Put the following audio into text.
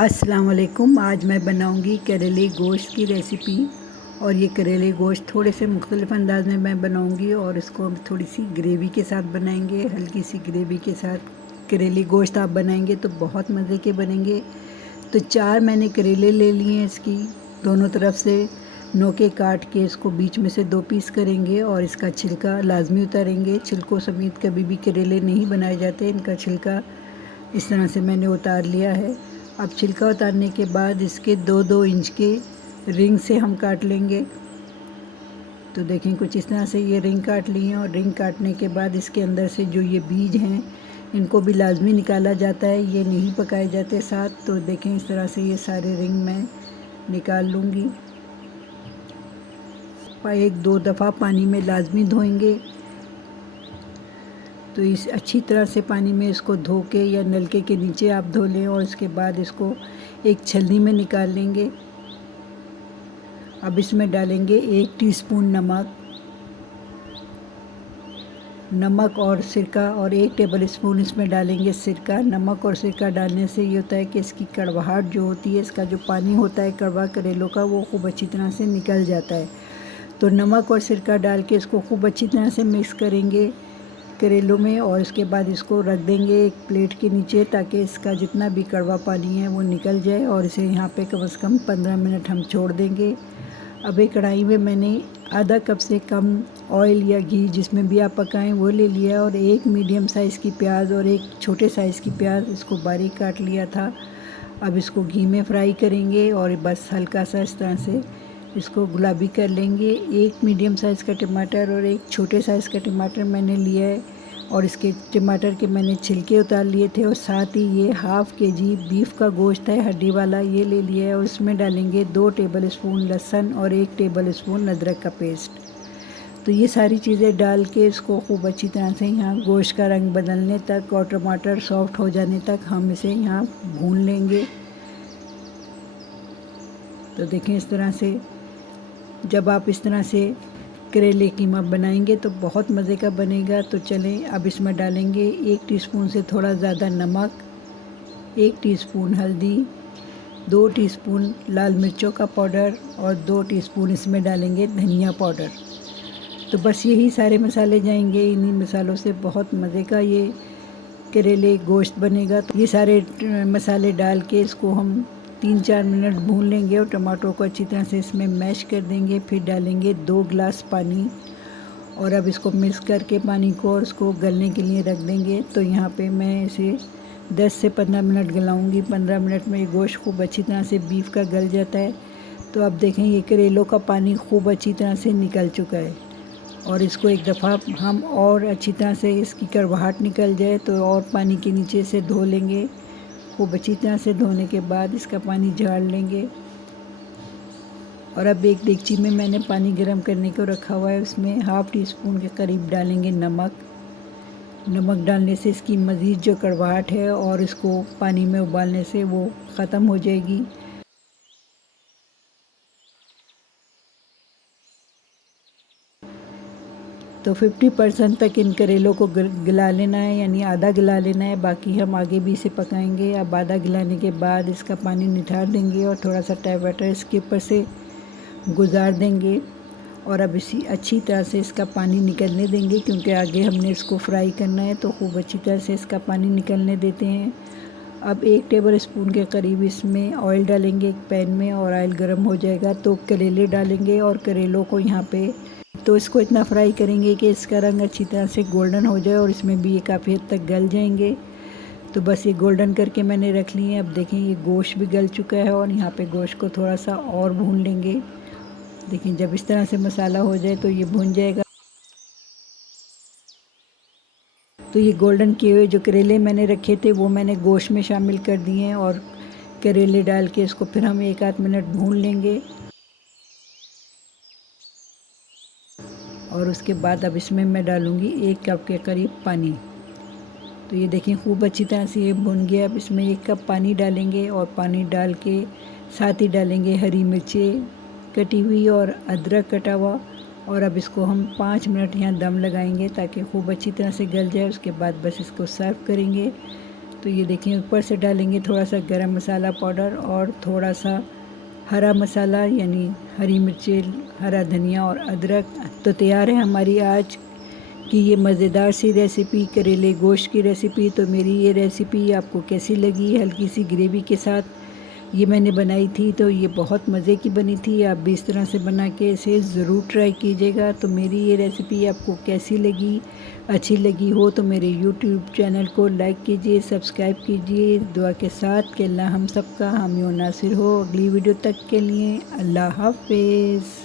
अस्सलाम वालेकुम। आज मैं बनाऊंगी करेले गोश्त की रेसिपी। और ये करेले गोश्त थोड़े से मुख्तलिफ़ अंदाज में मैं बनाऊंगी और इसको हम थोड़ी सी ग्रेवी के साथ बनाएंगे। हल्की सी ग्रेवी के साथ करेले गोश्त आप बनाएंगे तो बहुत मज़े के बनेंगे। तो 4 मैंने करेले ले लिए हैं। इसकी दोनों तरफ से नोके काट के इसको बीच में से 2 पीस करेंगे और इसका छिलका लाजमी उतारेंगे। छिलकों समेत कभी भी करेले नहीं बनाए जाते। इनका छिलका इस तरह से मैंने उतार लिया है। अब छिलका उतारने के बाद इसके 2-2 इंच के रिंग से हम काट लेंगे। तो देखें कुछ इस तरह से ये रिंग काट ली हैं। और रिंग काटने के बाद इसके अंदर से जो ये बीज हैं इनको भी लाजमी निकाला जाता है, ये नहीं पकाए जाते साथ। तो देखें इस तरह से ये सारे रिंग मैं निकाल लूँगी। 1-2 दफ़ा पानी में लाजमी धोएंगे। तो इस अच्छी तरह से पानी में इसको धो के या नलके के नीचे आप धो लें और इसके बाद इसको एक छलनी में निकाल लेंगे। अब इसमें डालेंगे 1 टीस्पून नमक और सिरका, और 1 टेबल स्पून इसमें डालेंगे सिरका। नमक और सिरका डालने से ये होता है कि इसकी कड़वाहट जो होती है, इसका जो पानी होता है कड़वा करेलों का, वो खूब अच्छी तरह से निकल जाता है। तो नमक और सिरका डाल के इसको खूब अच्छी तरह से मिक्स करेंगे करेलों में और इसके बाद इसको रख देंगे एक प्लेट के नीचे ताकि इसका जितना भी कड़वा पानी है वो निकल जाए। और इसे यहाँ पे कम से कम 15 मिनट हम छोड़ देंगे। अब एक कढ़ाई में मैंने आधा कप से कम ऑयल या घी, जिसमें भी आप पकाएं, वो ले लिया और एक मीडियम साइज़ की प्याज और एक छोटे साइज़ की प्याज इसको बारीक काट लिया था। अब इसको घी में फ्राई करेंगे और बस हल्का सा इस तरह से इसको गुलाबी कर लेंगे। एक मीडियम साइज़ का टमाटर और एक छोटे साइज़ का टमाटर मैंने लिया है और इसके टमाटर के मैंने छिलके उतार लिए थे। और साथ ही ये हाफ़ केजी बीफ का गोश्त है हड्डी वाला, ये ले लिया है और इसमें डालेंगे 2 टेबल स्पून लहसुन और 1 टेबल स्पून अदरक का पेस्ट। तो ये सारी चीज़ें डाल के इसको खूब अच्छी तरह से यहाँ गोश्त का रंग बदलने तक और टमाटर सॉफ्ट हो जाने तक हम इसे यहाँ भून लेंगे। तो देखें इस तरह से जब आप इस तरह से करेले कीमा बनाएंगे तो बहुत मज़े का बनेगा। तो चलें अब इसमें डालेंगे 1 टीस्पून से थोड़ा ज़्यादा नमक, 1 टीस्पून हल्दी, 2 टीस्पून लाल मिर्चों का पाउडर और 2 टीस्पून इसमें डालेंगे धनिया पाउडर। तो बस यही सारे मसाले जाएंगे। इन्हीं मसालों से बहुत मज़े का ये करेले गोश्त बनेगा। तो ये सारे मसाले डाल के इसको हम 3-4 मिनट भून लेंगे और टमाटो को अच्छी तरह से इसमें मैश कर देंगे। फिर डालेंगे 2 गिलास पानी और अब इसको मिक्स करके पानी को और इसको गलने के लिए रख देंगे। तो यहाँ पे मैं इसे 10 से 15 मिनट गलाऊंगी। 15 मिनट में ये गोश्त खूब अच्छी तरह से बीफ का गल जाता है। तो अब देखें ये करेलों का पानी खूब अच्छी तरह से निकल चुका है और इसको एक दफ़ा हम और अच्छी तरह से इसकी कड़वाहट निकल जाए तो और पानी के नीचे से धो लेंगे। खूब अच्छी तरह से धोने के बाद इसका पानी झाड़ लेंगे। और अब एक देगची में मैंने पानी गर्म करने को रखा हुआ है, उसमें हाफ़ टी स्पून के करीब डालेंगे नमक। नमक डालने से इसकी मज़ीद जो कड़वाहट है और इसको पानी में उबालने से वो ख़त्म हो जाएगी। तो 50% तक इन करेलों को गला लेना है, यानी आधा गला लेना है। बाकी हम आगे भी इसे पकाएंगे। अब आधा गलाने के बाद इसका पानी निथार देंगे और थोड़ा सा टमाटर इसके ऊपर से गुजार देंगे और अब इसी अच्छी तरह से इसका पानी निकलने देंगे, क्योंकि आगे हमने इसको फ्राई करना है। तो खूब अच्छी तरह से इसका पानी निकलने देते हैं। अब 1 टेबल स्पून के करीब इसमें ऑयल डालेंगे एक पैन में और ऑयल गर्म हो जाएगा तो करेले डालेंगे और करेलों को यहाँ पे तो इसको इतना फ्राई करेंगे कि इसका रंग अच्छी तरह से गोल्डन हो जाए और इसमें भी ये काफ़ी हद तक गल जाएंगे। तो बस ये गोल्डन करके मैंने रख लिए हैं। अब देखें ये गोश्त भी गल चुका है और यहाँ पे गोश्त को थोड़ा सा और भून लेंगे। देखिए जब इस तरह से मसाला हो जाए तो ये भून जाएगा। तो ये गोल्डन किए हुए जो करेले मैंने रखे थे वो मैंने गोश्त में शामिल कर दिए हैं और करेले डाल के इसको फिर हम 1-8 मिनट भून लेंगे। और उसके बाद अब इसमें मैं डालूँगी 1 कप के करीब पानी। तो ये देखें खूब अच्छी तरह से ये भुन गया। अब इसमें 1 कप पानी डालेंगे और पानी डाल के साथ ही डालेंगे हरी मिर्चें कटी हुई और अदरक कटा हुआ। और अब इसको हम 5 मिनट यहाँ दम लगाएंगे ताकि खूब अच्छी तरह से गल जाए। उसके बाद बस इसको सर्व करेंगे। तो ये देखिए ऊपर से डालेंगे थोड़ा सा गरम मसाला पाउडर और थोड़ा सा हरा मसाला यानी हरी मिर्चें, हरा धनिया और अदरक। तो तैयार है हमारी आज की ये मज़ेदार सी रेसिपी, करेले गोश्त की रेसिपी। तो मेरी ये रेसिपी आपको कैसी लगी? हल्की सी ग्रेवी के साथ ये मैंने बनाई थी, तो ये बहुत मज़े की बनी थी। आप भी इस तरह से बना के इसे ज़रूर ट्राई कीजिएगा। तो मेरी ये रेसिपी आपको कैसी लगी? अच्छी लगी हो तो मेरे यूट्यूब चैनल को लाइक कीजिए, सब्सक्राइब कीजिए, दुआ के साथ कि अल्लाह हम सबका हामी और नासिर हो। अगली वीडियो तक के लिए अल्लाह हाफ़िज़।